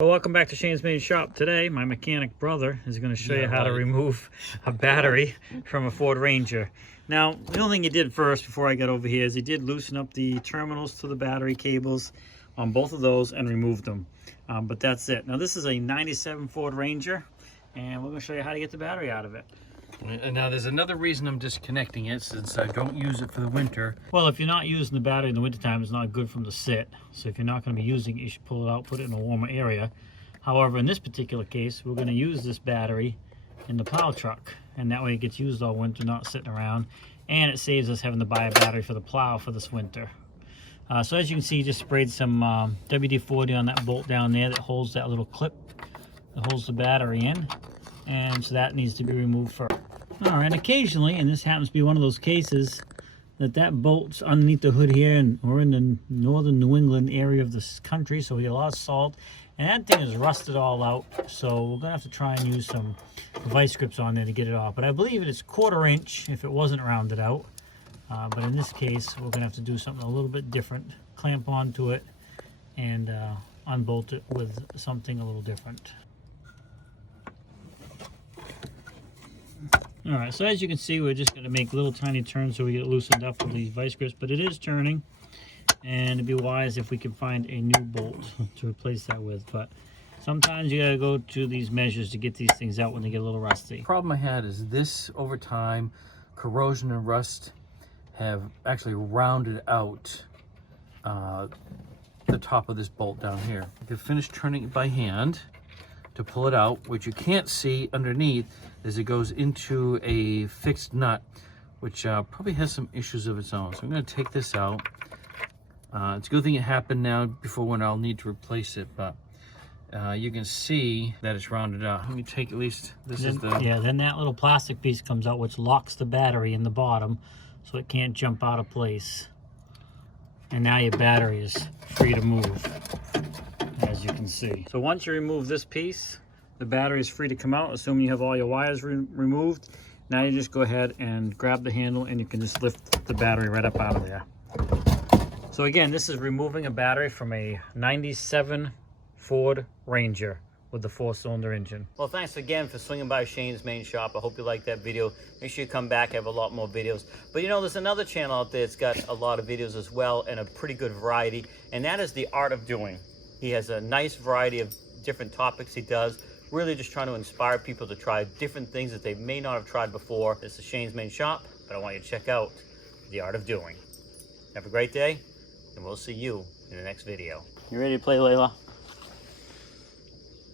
Well, welcome back to Shane's Main Shop. Today, my mechanic brother is going to show you how to remove a battery from a Ford Ranger. Now, the only thing he did first before I got over here is he did loosen up the terminals to the battery cables on both of those and remove them. But that's it. Now, this is a 97 Ford Ranger, and we're going to show you how to get the battery out of it. And now there's another reason I'm disconnecting it, since I don't use it for the winter. Well, if you're not using the battery in the wintertime, it's not good for them to sit. So if you're not going to be using it, you should pull it out, put it in a warmer area. However, in this particular case, we're going to use this battery in the plow truck. And that way it gets used all winter, not sitting around. And it saves us having to buy a battery for the plow for this winter. So as you can see, you just sprayed some WD-40 on that bolt down there that holds that little clip that holds the battery in. And so that needs to be removed first. All right, occasionally, and this happens to be one of those cases, that bolt's underneath the hood here, and we're in the northern New England area of this country, so we get a lot of salt, and that thing is rusted all out, so we're gonna have to try and use some vice grips on there to get it off. But I believe it's 1/4 inch if it wasn't rounded out, but in this case, we're gonna have to do something a little bit different, clamp onto it, and unbolt it with something a little different. All right, so as you can see, we're just going to make little tiny turns so we get it loosened up with these vice grips, but it is turning, and it'd be wise if we could find a new bolt to replace that with. But sometimes you got to go to these measures to get these things out when they get a little rusty. The problem I had is this, over time, corrosion and rust have actually rounded out the top of this bolt down here. I could finish turning it by hand to pull it out. What you can't see underneath is it goes into a fixed nut, which probably has some issues of its own. So I'm going to take this out. It's a good thing it happened now before when I'll need to replace it, but you can see that it's rounded out. Let me take at least, then that little plastic piece comes out, which locks the battery in the bottom so it can't jump out of place. And now your battery is free to move, as you can see. So once you remove this piece, the battery is free to come out, assuming you have all your wires removed. Now you just go ahead and grab the handle and you can just lift the battery right up out of there. So again, this is removing a battery from a 97 Ford Ranger with the 4-cylinder engine. Well, thanks again for swinging by Shane's Main Shop. I hope you liked that video. Make sure you come back. I have a lot more videos. But you know, there's another channel out there that's got a lot of videos as well, and a pretty good variety, and that is The Art of Doing. He has a nice variety of different topics he does. Really just trying to inspire people to try different things that they may not have tried before. This is Shane's Main Shop, but I want you to check out The Art of Doing. Have a great day, and we'll see you in the next video. You ready to play, Layla?